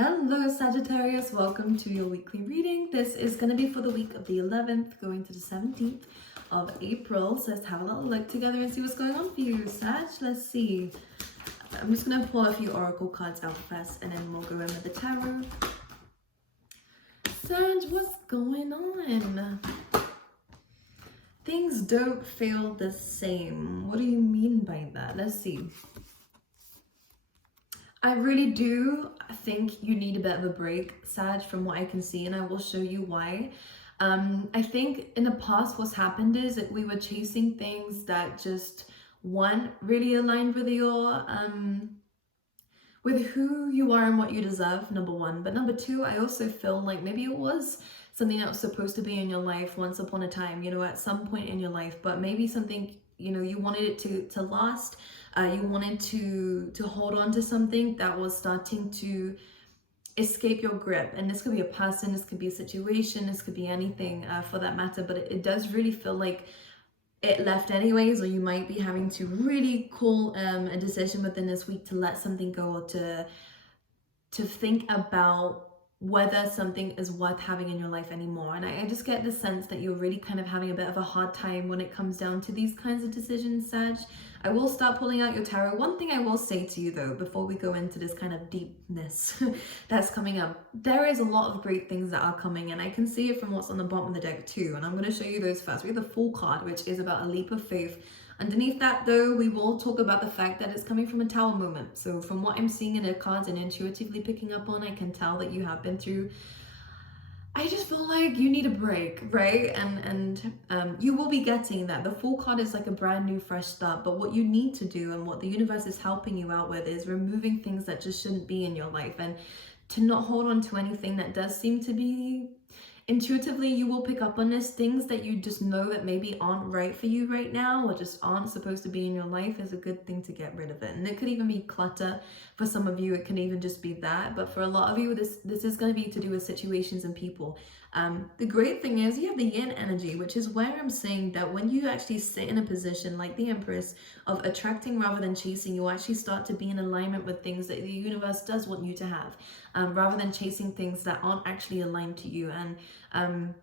Hello Sagittarius, welcome to your weekly reading. This is going to be for the week of the 11th going to the 17th of April. So let's have a little look together and see what's going on for you, Sag. Let's see. I'm just going to pull a few oracle cards out first and then we'll go in with the tarot. Sag, what's going on? Things don't feel the same. What do you mean by that? Let's see. I really do think you need a bit of a break, Sag, from what I can see, and I will show you why. I think in the past what's happened is that we were chasing things that just, one, really aligned with your with who you are and what you deserve, number one. But number two, I also feel like maybe it was something that was supposed to be in your life once upon a time, you know, at some point in your life, but maybe something, you know, you wanted it to last. You wanted to hold on to something that was starting to escape your grip. And this could be a person, this could be a situation, this could be anything for that matter. But it does really feel like it left anyways, or you might be having to really call a decision within this week to let something go, or to think about whether something is worth having in your life anymore. And I just get the sense that you're really kind of having a bit of a hard time when it comes down to these kinds of decisions, Sag. I will start pulling out your tarot. One thing I will say to you though, before we go into this kind of deepness that's coming up, there is a lot of great things that are coming, and I can see it from what's on the bottom of the deck too. And I'm going to show you those first. We have the Fool card, which is about a leap of faith. Underneath that though, we will talk about the fact that it's coming from a Tower moment. So from what I'm seeing in the cards and intuitively picking up on, I can tell that you have been through, I just feel like you need a break, right? And you will be getting that. The Fool card is like a brand new fresh start, but what you need to do and what the universe is helping you out with is removing things that just shouldn't be in your life, and to not hold on to anything that does seem to be, intuitively you will pick up on this, things that you just know that maybe aren't right for you right now or just aren't supposed to be in your life. Is a good thing to get rid of it. And it could even be clutter. For some of you it can even just be that, but for a lot of you this is going to be to do with situations and people. The great thing is you have the yin energy, which is where I'm saying that when you actually sit in a position like the Empress of attracting rather than chasing, you actually start to be in alignment with things that the universe does want you to have, rather than chasing things that aren't actually aligned to you. And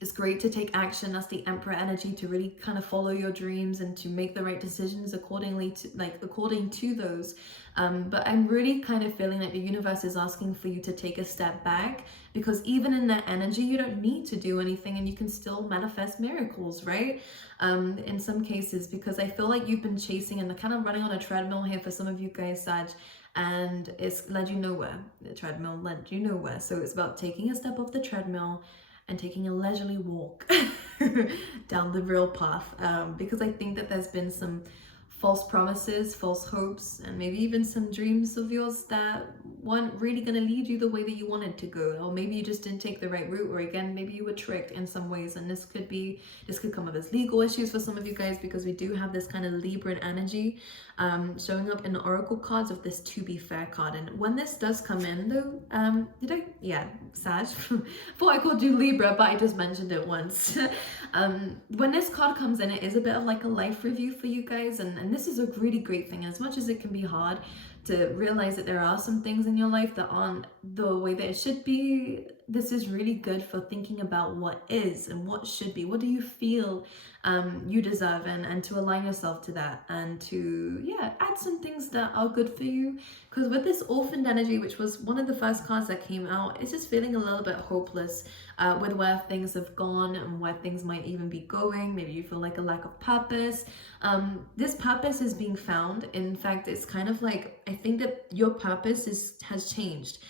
it's great to take action. That's the Emperor energy, to really kind of follow your dreams and to make the right decisions according to those. But I'm really kind of feeling like the universe is asking for you to take a step back, because even in that energy, you don't need to do anything and you can still manifest miracles, right? In some cases, because I feel like you've been chasing and kind of running on a treadmill here for some of you guys, Sag, and it's led you nowhere. The treadmill led you nowhere. So it's about taking a step off the treadmill and taking a leisurely walk down the real path, because I think that there's been some false promises, false hopes, and maybe even some dreams of yours that weren't really going to lead you the way that you wanted to go, or maybe you just didn't take the right route, or again maybe you were tricked in some ways. And this could come up as legal issues for some of you guys, because we do have this kind of Libran energy showing up in the oracle cards of this To Be Fair card. And when this does come in though, Sag, thought I called you Libra, but I just mentioned it once. When this card comes in, it is a bit of like a life review for you guys, and this is a really great thing. As much as it can be hard to realize that there are some things in your life that aren't the way that it should be, this is really good for thinking about what is and what should be. What do you feel you deserve, and to align yourself to that, and to add some things that are good for you. Because with this orphaned energy, which was one of the first cards that came out, it's just feeling a little bit hopeless with where things have gone and where things might even be going. Maybe you feel like a lack of purpose. This purpose is being found. In fact, it's kind of like, I think that your purpose has changed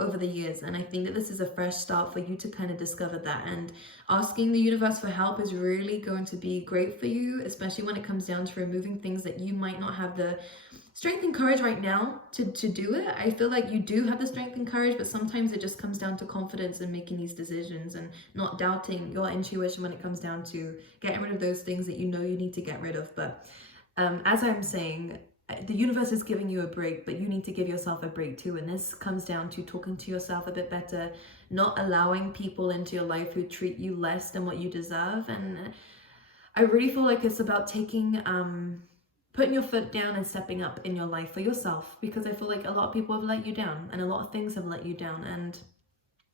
over the years, and I think that this is a fresh start for you to kind of discover that. And asking the universe for help is really going to be great for you, especially when it comes down to removing things that you might not have the strength and courage right now to do it. I feel like you do have the strength and courage, but sometimes it just comes down to confidence in making these decisions and not doubting your intuition when it comes down to getting rid of those things that you know you need to get rid of. But as I'm saying, the universe is giving you a break, but you need to give yourself a break too. And this comes down to talking to yourself a bit better, not allowing people into your life who treat you less than what you deserve. And I really feel like it's about taking putting your foot down and stepping up in your life for yourself, because I feel like a lot of people have let you down and a lot of things have let you down, and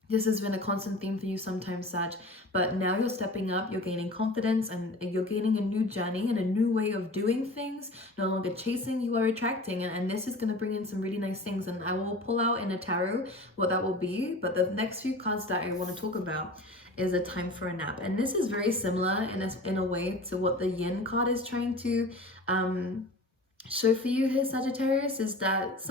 this has been a constant theme for you sometimes, Sag, but now you're stepping up, you're gaining confidence, and you're gaining a new journey and a new way of doing things. No longer chasing, you are attracting, and this is going to bring in some really nice things, and I will pull out in a tarot what that will be. But the next few cards that I want to talk about is a time for a nap, and this is very similar in a way to what the yin card is trying to show for you here, Sagittarius, is that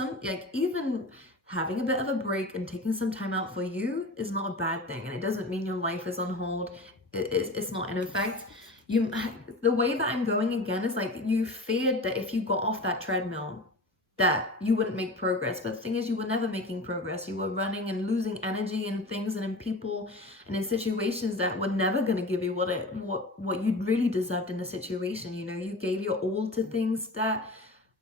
even having a bit of a break and taking some time out for you is not a bad thing, and it doesn't mean your life is on hold. It's not. And in fact, the way that I'm going again is like, you feared that if you got off that treadmill that you wouldn't make progress, but the thing is, you were never making progress. You were running and losing energy in things and in people and in situations that were never going to give you what you really deserved in the situation. You gave your all to things that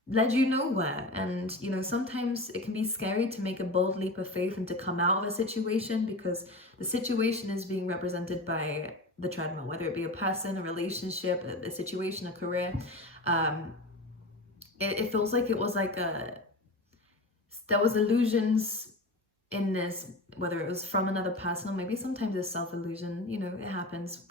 led you nowhere. And sometimes it can be scary to make a bold leap of faith and to come out of a situation, because the situation is being represented by the treadmill, whether it be a person, a relationship, a situation, a career. It feels like it was like there was illusions in this, whether it was from another person or maybe sometimes it's self-illusion. It happens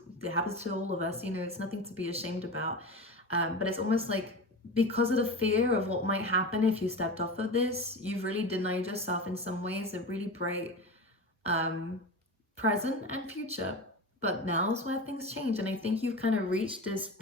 to all of us. It's nothing to be ashamed about, but it's almost like, because of the fear of what might happen if you stepped off of this, you've really denied yourself in some ways a really bright present and future. But now's where things change, and I think you've kind of reached this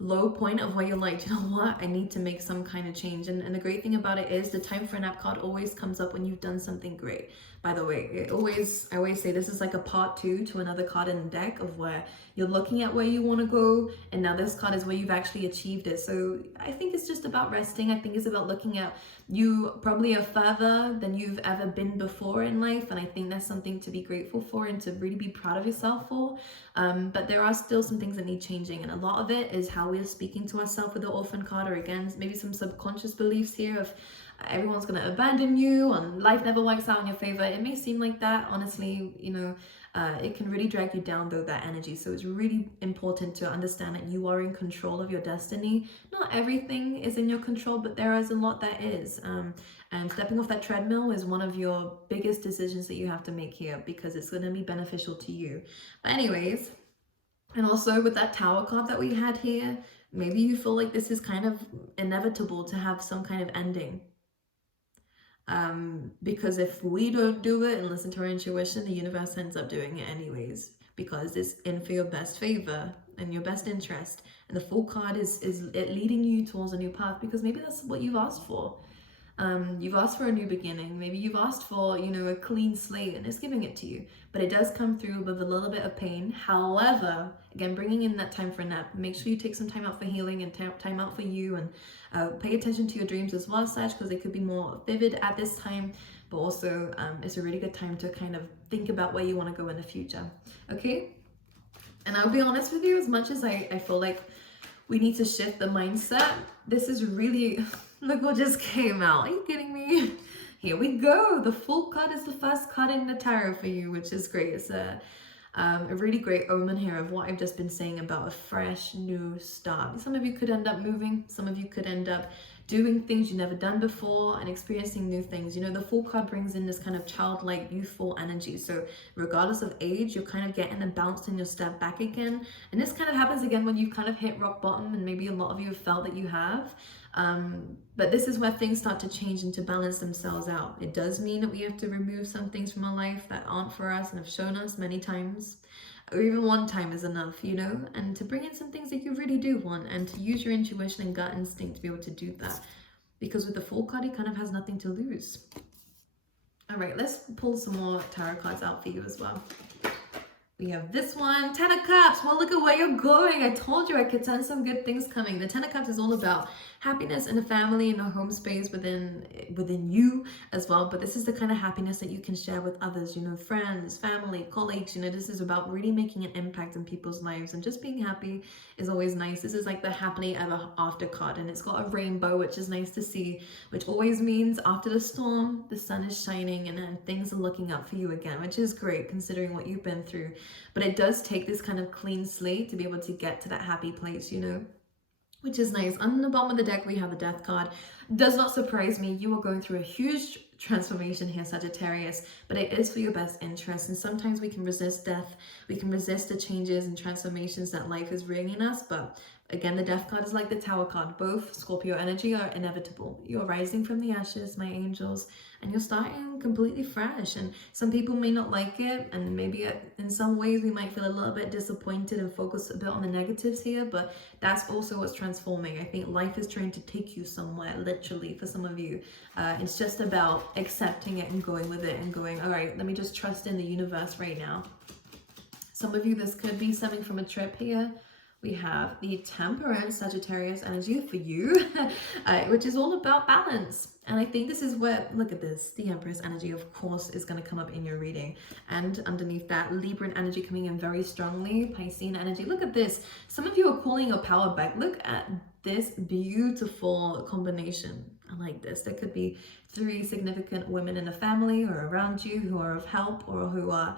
low point of where you're like, you know what, I need to make some kind of change. And the great thing about it is the time for a nap card always comes up when you've done something great. By the way, I always say this is like a part 2 to another card in the deck, of where you're looking at where you want to go, and now this card is where you've actually achieved it. So I think it's just about resting. I think it's about looking at you probably are further than you've ever been before in life, and I think that's something to be grateful for and to really be proud of yourself for. But there are still some things that need changing, and a lot of it is how we're speaking to ourselves with the orphan card, or again, maybe some subconscious beliefs here of everyone's going to abandon you and life never works out in your favor. It may seem like that, honestly. It can really drag you down, though, that energy. So it's really important to understand that you are in control of your destiny. Not everything is in your control, but there is a lot that is. And stepping off that treadmill is one of your biggest decisions that you have to make here, because it's going to be beneficial to you. But anyways, and also with that Tower card that we had here, maybe you feel like this is kind of inevitable to have some kind of ending. Because if we don't do it and listen to our intuition, the universe ends up doing it anyways, because it's in for your best favor and your best interest. And the Fool card is it leading you towards a new path, because maybe that's what you've asked for. You've asked for a new beginning. Maybe you've asked for, a clean slate, and it's giving it to you. But it does come through with a little bit of pain. However, again, bringing in that time for a nap. Make sure you take some time out for healing and time out for you, and pay attention to your dreams as well, Sag, because they could be more vivid at this time. But also, it's a really good time to kind of think about where you want to go in the future. Okay? And I'll be honest with you, as much as I feel like we need to shift the mindset, this is really... Look what just came out. Are you kidding me? Here we go. The Fool card is the first card in the tarot for you, which is great. It's a really great omen here of what I've just been saying about a fresh new start. Some of you could end up moving. Some of you could end up doing things you've never done before and experiencing new things. The Fool card brings in this kind of childlike, youthful energy. So regardless of age, you're kind of getting a bounce in your step back again. And this kind of happens again when you've kind of hit rock bottom, and maybe a lot of you have felt that you have. But this is where things start to change and to balance themselves out. It does mean that we have to remove some things from our life that aren't for us and have shown us many times, or even one time is enough, and to bring in some things that you really do want, and to use your intuition and gut instinct to be able to do that. Because with the Fool card, he kind of has nothing to lose. All right, let's pull some more tarot cards out for you as well. We have this one, Ten of Cups. Well, look at where you're going. I told you I could sense some good things coming. The Ten of Cups is all about happiness in a family, in a home space within you as well. But this is the kind of happiness that you can share with others, friends, family, colleagues. This is about really making an impact in people's lives, and just being happy is always nice. This is like the happily ever after card, and it's got a rainbow, which is nice to see, which always means after the storm, the sun is shining and then things are looking up for you again, which is great considering what you've been through. But it does take this kind of clean slate to be able to get to that happy place, which is nice. On the bottom of the deck, we have the Death card. Does not surprise me. You are going through a huge transformation here, Sagittarius, but it is for your best interest. And sometimes we can resist death. We can resist the changes and transformations that life is bringing us. But again, the Death card is like the Tower card. Both Scorpio energy are inevitable. You're rising from the ashes, my angels, and you're starting completely fresh. And some people may not like it, and maybe in some ways we might feel a little bit disappointed and focus a bit on the negatives here, but that's also what's transforming. I think life is trying to take you somewhere, literally, for some of you. It's just about accepting it and going with it and going, all right, let me just trust in the universe right now. Some of you, this could be stemming from a trip here. We have the Temperance Sagittarius energy for you, which is all about balance. And I think this is where, look at this, the Empress energy, of course, is going to come up in your reading. And underneath that, Libran energy coming in very strongly, Piscean energy. Look at this. Some of you are calling your power back. Look at this beautiful combination. I like this. There could be 3 significant women in the family or around you who are of help or who are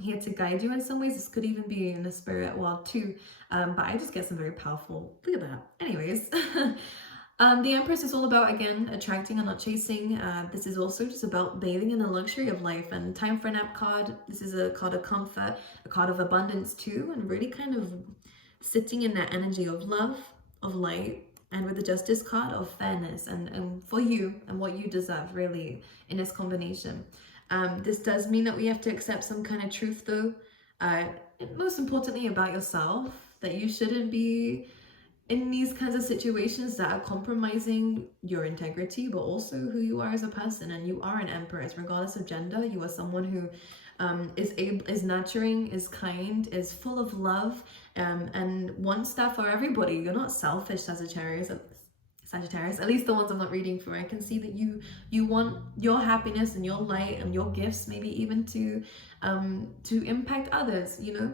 here to guide you in some ways. This could even be in the spirit world too. But I just get some very powerful, look at that. Anyways, the Empress is all about, again, attracting and not chasing. This is also just about bathing in the luxury of life. And Time for a Nap card, this is a card of comfort, a card of abundance too, and really kind of sitting in that energy of love, of light, and with the Justice card of fairness and for you and what you deserve, really, in this combination. This does mean that we have to accept some kind of truth though, most importantly about yourself, that you shouldn't be in these kinds of situations that are compromising your integrity, but also who you are as a person. And you are an Empress, regardless of gender. You are someone who is nurturing, is kind, is full of love, and wants that for everybody. You're not selfish, Sagittarius, at least the ones I'm not reading for. I can see that you want your happiness and your light and your gifts, maybe even to impact others, you know,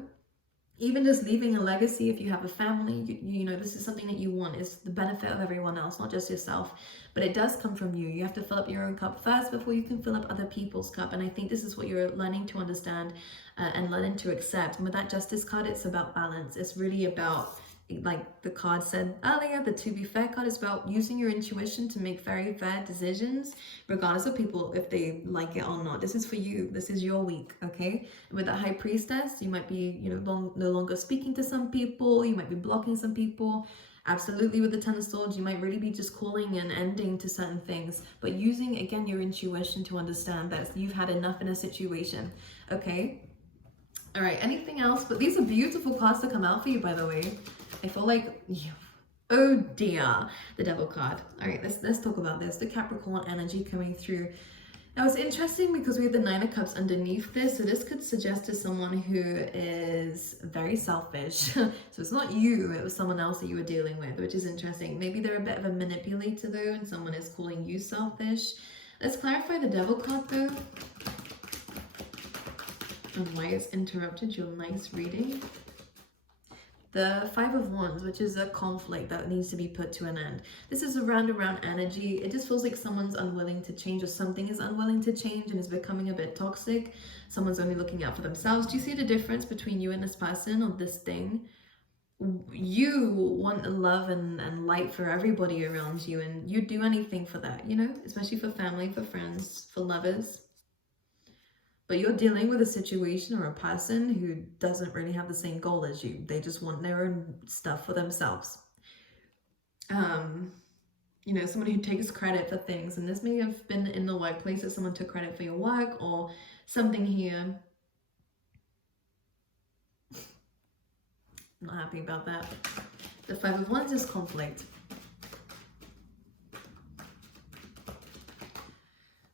even just leaving a legacy. If you have a family, you know, this is something that you want, is the benefit of everyone else, not just yourself. But it does come from you. You have to fill up your own cup first before you can fill up other people's cup. And I think this is what you're learning to understand and learning to accept. And with that Justice card, it's about balance. It's really about, like the card said earlier, the To Be Fair card is about using your intuition to make very fair decisions, regardless of people, if they like it or not. This is for you. This is your week, okay? With the High Priestess, you might be, you know, no longer speaking to some people. You might be blocking some people. Absolutely, with the Ten of Swords, you might really be just calling an ending to certain things, but using, again, your intuition to understand that you've had enough in a situation, okay? All right, anything else? But these are beautiful cards to come out for you, by the way. I feel like, oh dear, the Devil card. All right, let's talk about this. The Capricorn energy coming through. Now it's interesting because we have the Nine of Cups underneath this. So this could suggest to someone who is very selfish. So it's not you, it was someone else that you were dealing with, which is interesting. Maybe they're a bit of a manipulator though, and someone is calling you selfish. Let's clarify the Devil card though, and why it's interrupted your nice reading. The Five of Wands, which is a conflict that needs to be put to an end. This is a round-around energy. It just feels like someone's unwilling to change, or something is unwilling to change and is becoming a bit toxic. Someone's only looking out for themselves. Do you see the difference between you and this person or this thing? You want love and light for everybody around you, and you'd do anything for that, you know, especially for family, for friends, for lovers. But you're dealing with a situation or a person who doesn't really have the same goal as you. They just want their own stuff for themselves. You know, someone who takes credit for things. And this may have been in the workplace that someone took credit for your work or something here. Not happy about that. The Five of Wands is conflict.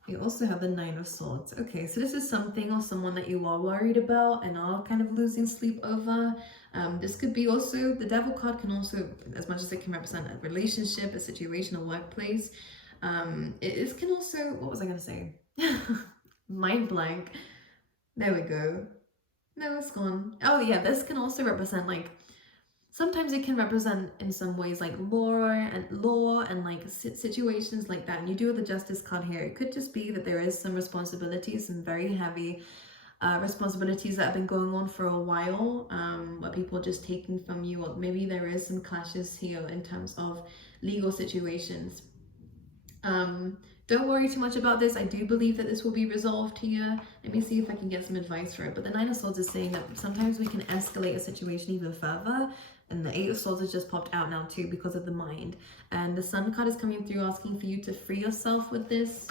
You also have the Nine of Swords. Okay, so this is something or someone that you are worried about and are kind of losing sleep over. This could be also, the Devil card can also, as much as it can represent a relationship, a situation, a workplace, it can also, what was I going to say? Mind blank. There we go. No, it's gone. Oh yeah, this can also represent, like, sometimes it can represent in some ways like law and like situations like that. And you do have the Justice card here. It could just be that there is some responsibility, some very heavy responsibilities that have been going on for a while, where people are just taking from you, or maybe there is some clashes here in terms of legal situations. Don't worry too much about this. I do believe that this will be resolved here. Let me see if I can get some advice for it. But the Nine of Swords is saying that sometimes we can escalate a situation even further. And the Eight of Swords has just popped out now too because of the mind. And the Sun card is coming through asking for you to free yourself with this.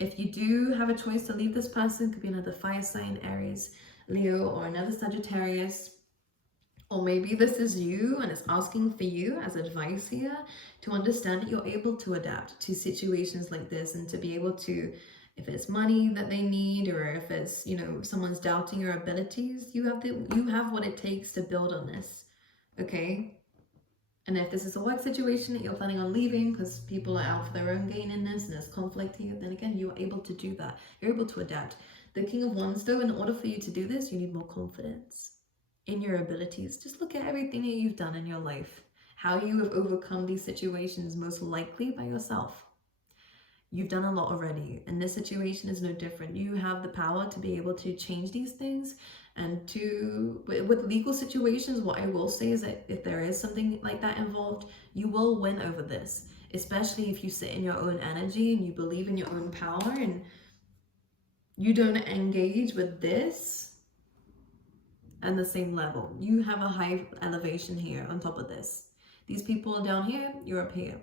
If you do have a choice to leave this person, could be another fire sign, Aries, Leo, or another Sagittarius. Or maybe this is you and it's asking for you as advice here to understand that you're able to adapt to situations like this, and to be able to, if it's money that they need, or if it's, you know, someone's doubting your abilities, you have what it takes to build on this, okay? And if this is a work situation that you're planning on leaving because people are out for their own gain in this and there's conflict here, then again, you are able to do that. You're able to adapt. The King of Wands, though, in order for you to do this, you need more confidence in your abilities. Just look at everything that you've done in your life, how you have overcome these situations, most likely by yourself. You've done a lot already, and this situation is no different. You have the power to be able to change these things. And with legal situations, what I will say is that if there is something like that involved, you will win over this, especially if you sit in your own energy and you believe in your own power and you don't engage with this and the same level. You have a high elevation here on top of this. These people are down here, you're up here.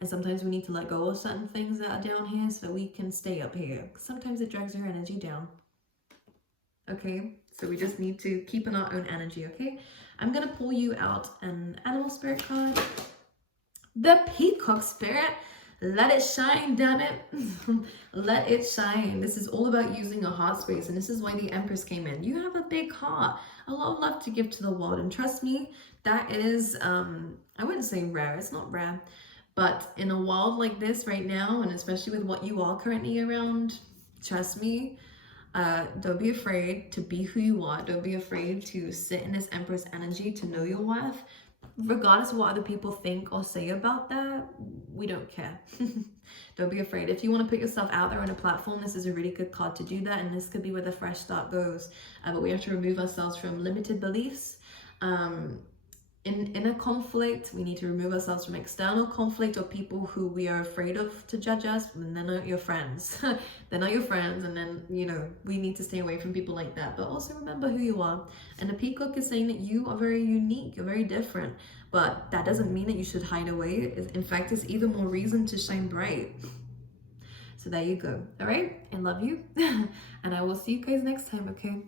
And sometimes we need to let go of certain things that are down here so we can stay up here. Sometimes it drags your energy down. Okay, so we just need to keep in our own energy, okay? I'm gonna pull you out an animal spirit card. The Peacock Spirit. Let it shine, damn it. Let it shine. This is all about using your heart space, and this is why the Empress came in. You have a big heart, a lot of love to give to the world, and trust me, that is, I wouldn't say rare, it's not rare, but in a world like this right now, and especially with what you are currently around, trust me, don't be afraid to be who you are. Don't be afraid to sit in this Empress energy, to know your worth. Regardless of what other people think or say about that, we don't care. Don't be afraid. If you want to put yourself out there on a platform, this is a really good card to do that, and this could be where the fresh start goes. But we have to remove ourselves from limited beliefs. In a conflict, we need to remove ourselves from external conflict or people who we are afraid of to judge us, and they're not your friends. They're not your friends, and then, you know, we need to stay away from people like that. But also remember who you are. And the Peacock is saying that you are very unique, you're very different, but that doesn't mean that you should hide away. In fact, it's even more reason to shine bright. So there you go. All right, I love you, and I will see you guys next time, okay?